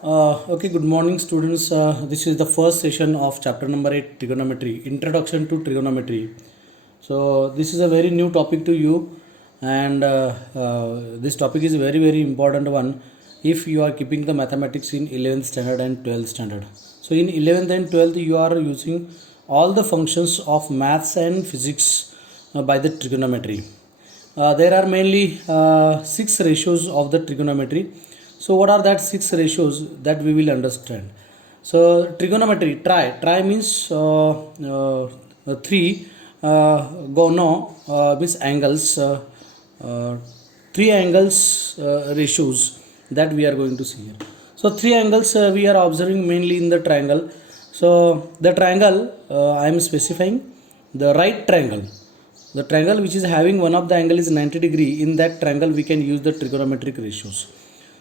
Okay, good morning, students. This is the first session of chapter number 8, trigonometry, introduction to trigonometry. So, this is a very new topic to you, and this topic is a very, very important one if you are keeping the mathematics in 11th standard and 12th standard. So, in 11th and 12th, you are using all the functions of maths and physics by the trigonometry. There are mainly six ratios of the trigonometry. So what are that six ratios that we will understand? So trigonometry, tri means three, gono means angles, uh, three angles ratios that we are going to see here. So three angles we are observing mainly in the triangle. So the triangle I am specifying the right triangle, the triangle which is having one of the angle is 90 degree. In that triangle we can use the trigonometric ratios.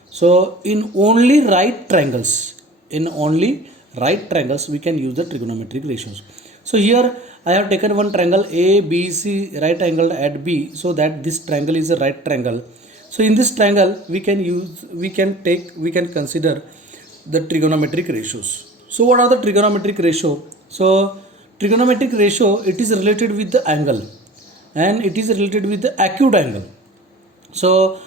So in only right triangles, we can use the trigonometric ratios. So here I have taken one triangle A, B, C, right angled at B, so that this triangle is a right triangle. So in this triangle we can consider the trigonometric ratios. So what are the trigonometric ratio? So trigonometric ratio, it is related with the angle, and it is related with the acute angle. So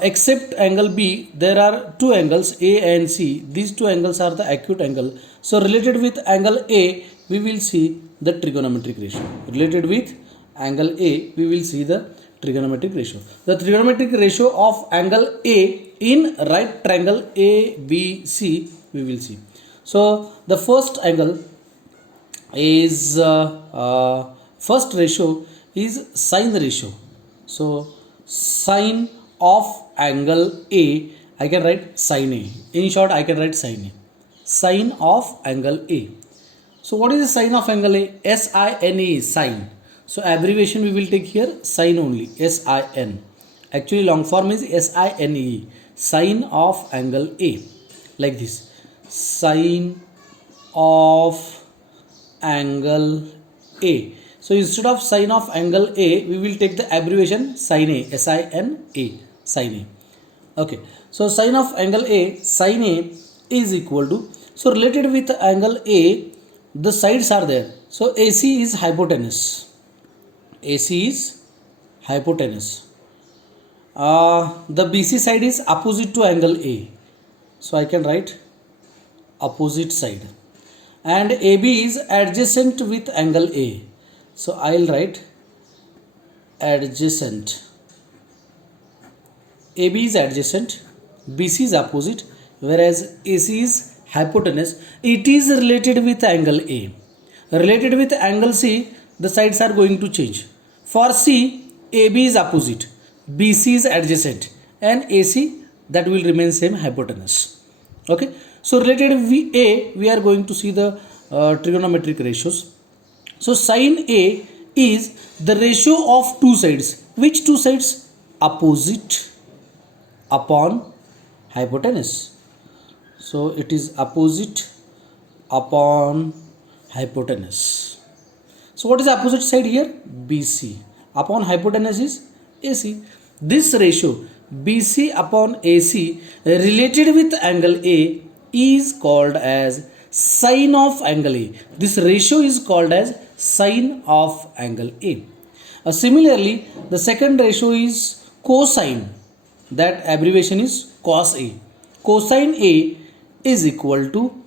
except angle B, there are two angles A and C. These two angles are the acute angle. So related with angle A, we will see the trigonometric ratio. Related with angle A, we will see the trigonometric ratio. The trigonometric ratio of angle A in right triangle ABC, we will see. So the first angle is first ratio is sine ratio. So sine of angle A, I can write sine A. In short, I can write sine A. Sine of angle A. So what is the sine of angle A? SINE, sine. So abbreviation we will take here sine only, SIN. Actually long form is SINE, sine of angle A. Like this, sine of angle A. So instead of sine of angle A, we will take the abbreviation sine A, SINA, sine A. Okay. So sine of angle A, sine A is equal to, so related with angle A, the sides are there. So AC is hypotenuse. AC is hypotenuse. The BC side is opposite to angle A. So I can write opposite side. And AB is adjacent with angle A. So I will write adjacent. AB is adjacent, BC is opposite, whereas AC is hypotenuse. It is related with angle A. Related with angle C, the sides are going to change. For C, AB is opposite, BC is adjacent, and AC, that will remain same, hypotenuse. Okay. So related with A, we are going to see the trigonometric ratios. So sine A is the ratio of two sides. Which two sides? Opposite upon hypotenuse. So it is opposite upon hypotenuse. So what is opposite side here? BC. Upon hypotenuse is AC. This ratio BC upon AC related with angle A is called as sine of angle A. This ratio is called as sine of angle A. Similarly, the second ratio is cosine. That abbreviation is cos A. Cosine A is equal to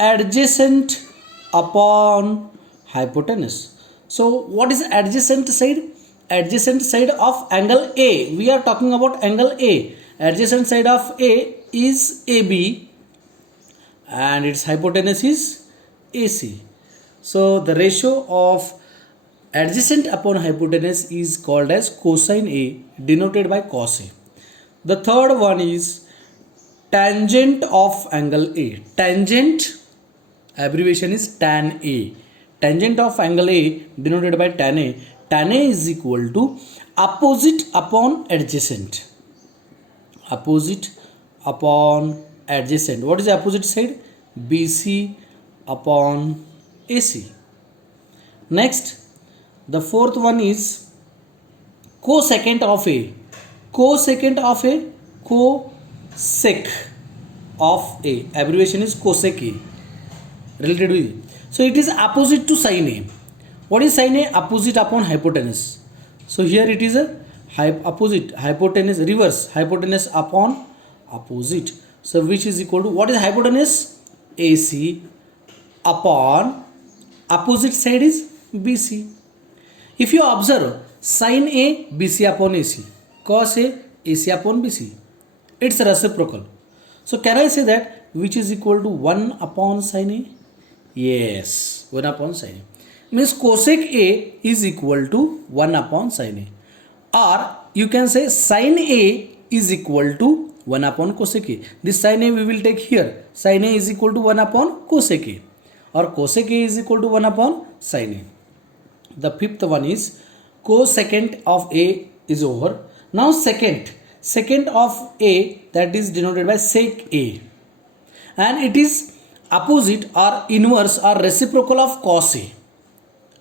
adjacent upon hypotenuse. So what is adjacent side? Adjacent side of angle A. We are talking about angle A. Adjacent side of A is AB and its hypotenuse is AC. So the ratio of adjacent upon hypotenuse is called as cosine A, denoted by cos A. The third one is tangent of angle A. Tangent, abbreviation is tan A. Tangent of angle A, denoted by tan A. Tan A is equal to opposite upon adjacent. Opposite upon adjacent. What is the opposite side? BC upon AC. Next, the fourth one is cosecant of A. Cosecant of A, cosec of A. Abbreviation is cosec A. Related with. So it is opposite to sin A. What is sin A? Opposite upon hypotenuse. So here it is a opposite, hypotenuse, reverse, hypotenuse upon opposite. So which is equal to, what is hypotenuse? AC upon opposite side is BC. If you observe sin A, BC upon AC, cos A, AC upon BC, it's reciprocal. So can I say that which is equal to 1 upon sin A? Yes, 1 upon sin A. Means cosec A is equal to 1 upon sin A. Or you can say sin A is equal to 1 upon cosec A. This sin A we will take here. Sin A is equal to 1 upon cosec A. Or cosec A is equal to 1 upon sin A. The fifth one is cosecant of A is over. Now secant of A, that is denoted by sec A. And it is opposite or inverse or reciprocal of cos A.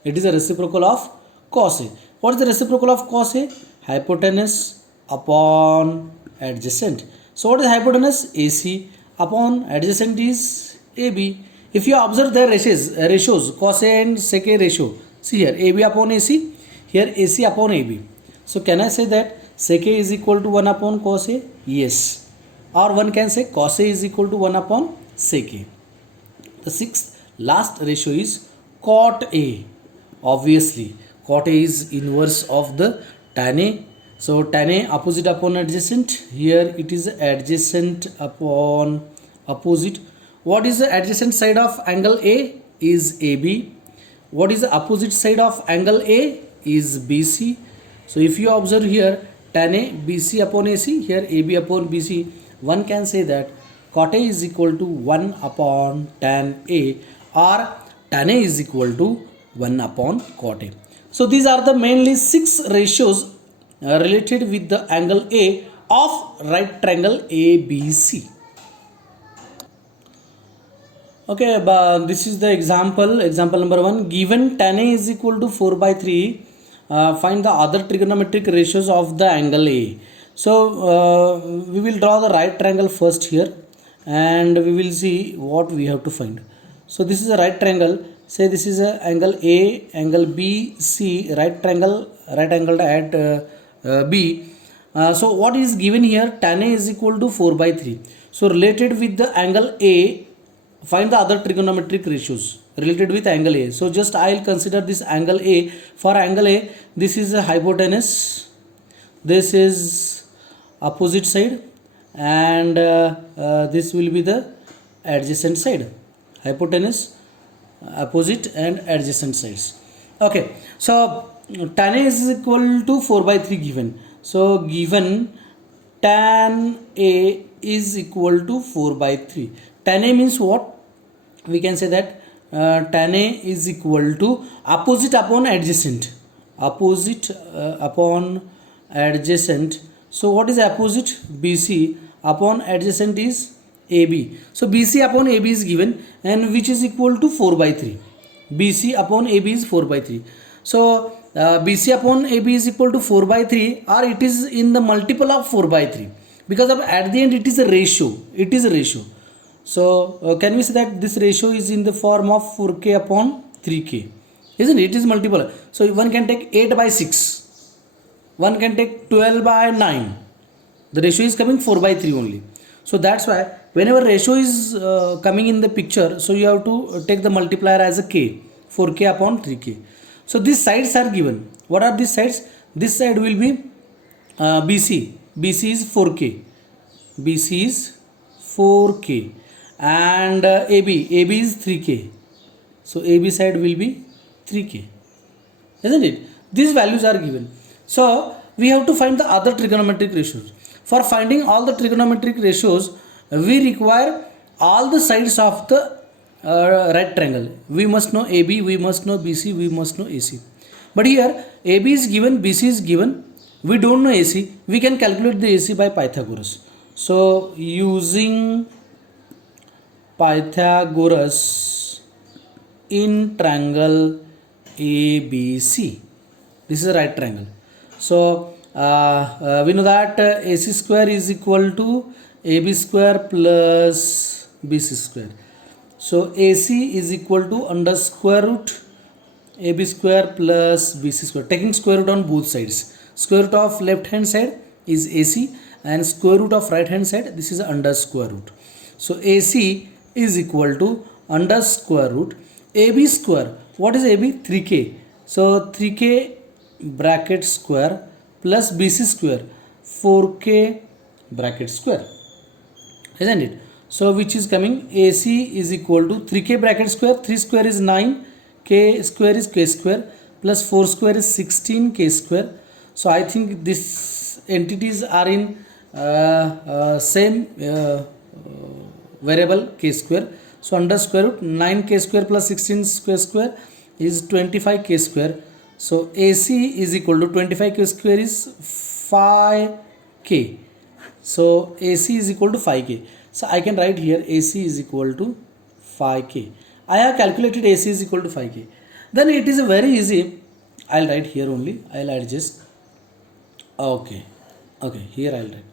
It is a reciprocal of cos A. What is the reciprocal of cos A? Hypotenuse upon adjacent. So what is hypotenuse? AC upon adjacent is AB. If you observe the ratios cos A and sec A ratio, see here AB upon AC, here AC upon AB. So can I say that sec A is equal to 1 upon cos A? Yes. Or one can say cos A is equal to 1 upon sec A. The sixth last ratio is cot A. Obviously cot A is inverse of the tan A. So tan A opposite upon adjacent. Here it is adjacent upon opposite. What is the adjacent side of angle A? Is AB. What is the opposite side of angle A? Is BC. So if you observe here tan A BC upon AC, here AB upon BC, one can say that cot A is equal to 1 upon tan A, or tan A is equal to 1 upon cot A. So these are the mainly 6 ratios related with the angle A of right triangle ABC. Okay, but this is the example number 1. Given tan A is equal to 4 by 3, find the other trigonometric ratios of the angle A. So we will draw the right triangle first here, and we will see what we have to find. So this is a right triangle. Say this is a angle A, angle B, C, right triangle, right angle at B. So what is given here? Tan A is equal to 4 by 3. So related with the angle A, find the other trigonometric ratios related with angle A. So just I will consider this angle A. For angle A, this is a hypotenuse, this is opposite side, and this will be the adjacent side. Hypotenuse, opposite and adjacent sides. Okay, so tan A is equal to 4 by 3 given. So given tan A is equal to 4 by 3. Tan A means what? We can say that tan A is equal to opposite upon adjacent. Opposite upon adjacent. So what is opposite? BC upon adjacent is AB. So BC upon AB is given, and which is equal to 4 by 3. BC upon AB is 4 by 3. So BC upon AB is equal to 4 by 3, or it is in the multiple of 4 by 3, because of at the end it is a ratio. It is a ratio. So can we say that this ratio is in the form of 4k upon 3k, isn't it? It is multiple. So one can take 8 by 6, one can take 12 by 9. The ratio is coming 4 by 3 only. So that's why whenever ratio is coming in the picture, so you have to take the multiplier as a k, 4k upon 3k. So these sides are given. What are these sides? This side will be BC. BC is 4k. BC is 4k. And AB. AB is 3k. So AB side will be 3k. Isn't it? These values are given. So we have to find the other trigonometric ratios. For finding all the trigonometric ratios, we require all the sides of the right triangle. We must know AB, we must know BC, we must know AC. But here AB is given, BC is given. We don't know AC. We can calculate the AC by Pythagoras. So using Pythagoras in triangle ABC. This is a right triangle. So we know that AC square is equal to AB square plus BC square. So AC is equal to under square root AB square plus BC square. Taking square root on both sides. Square root of left hand side is AC and square root of right hand side, this is under square root. So AC is equal to under square root AB square. What is AB? 3K. So 3K bracket square plus BC square 4K bracket square, isn't it? So which is coming, AC is equal to 3K bracket square, 3 square is 9, K square is K square plus 4 square is 16K square. So I think these entities are in same variable K square. So under square root 9K square plus 16K square is 25K square. So AC is equal to 25K square is 5K. So AC is equal to 5K. So I can write here AC is equal to 5K. I have calculated AC is equal to 5K. Then it is very easy. I'll write here only. I'll adjust. Okay. Okay. Here I'll write.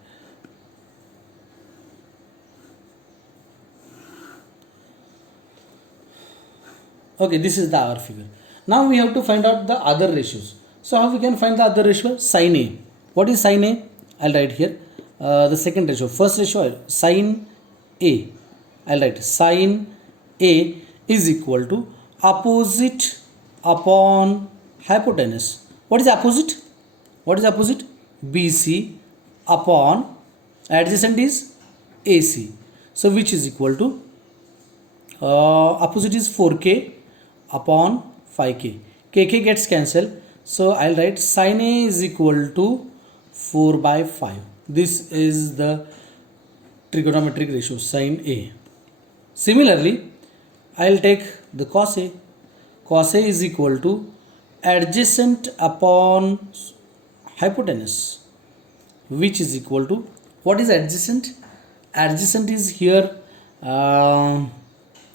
Okay. This is the our figure. Now we have to find out the other ratios. So how we can find the other ratio? Sin A. What is sin A? I'll write here. The second ratio. First ratio sin A. I'll write sin A is equal to opposite upon hypotenuse. What is opposite? What is opposite? BC upon adjacent is AC. So which is equal to opposite is 4K upon 5K. KK gets cancelled. So I'll write sin A is equal to 4 by 5. This is the trigonometric ratio sin A. Similarly, I'll take the cos A. Cos A is equal to adjacent upon hypotenuse, which is equal to, what is adjacent? Adjacent is here,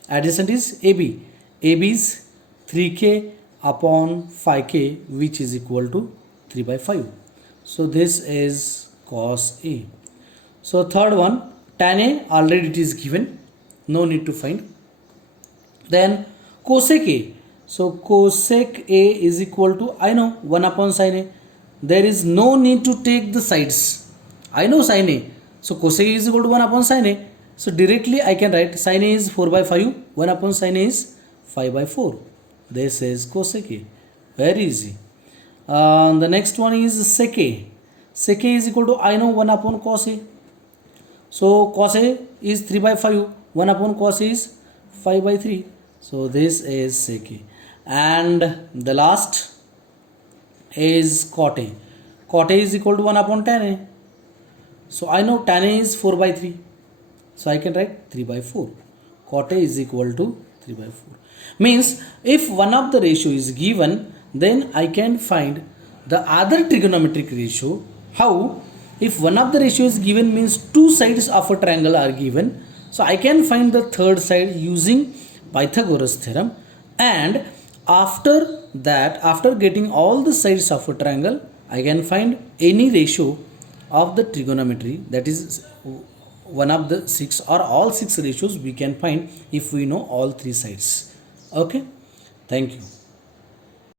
adjacent is AB. AB is 3K upon 5K, which is equal to 3 by 5. So this is cos A. So third one, tan A, already it is given, no need to find. Then cosec A. So cosec A is equal to, I know, 1 upon sin A. There is no need to take the sides. I know sin A. So cosec A is equal to 1 upon sin A. So directly I can write sin A is 4 by 5. 1 upon sin A is 5 by 4. This is cosec A. Very easy. The next one is sec A. Sec A is equal to, I know, 1 upon cos A. So cos A is 3 by 5. 1 upon cos A is 5 by 3. So this is sec A. And the last is cot A. Cot A is equal to 1 upon tan A. So I know tan A is 4 by 3. So I can write 3 by 4. Cot A is equal to 3 by 4. Means if one of the ratio is given, then I can find the other trigonometric ratio. How? If one of the ratio is given means two sides of a triangle are given. So I can find the third side using Pythagoras theorem. And after that, after getting all the sides of a triangle, I can find any ratio of the trigonometry, that is one of the 6 or all 6 ratios we can find if we know all 3 sides. Okay, thank you.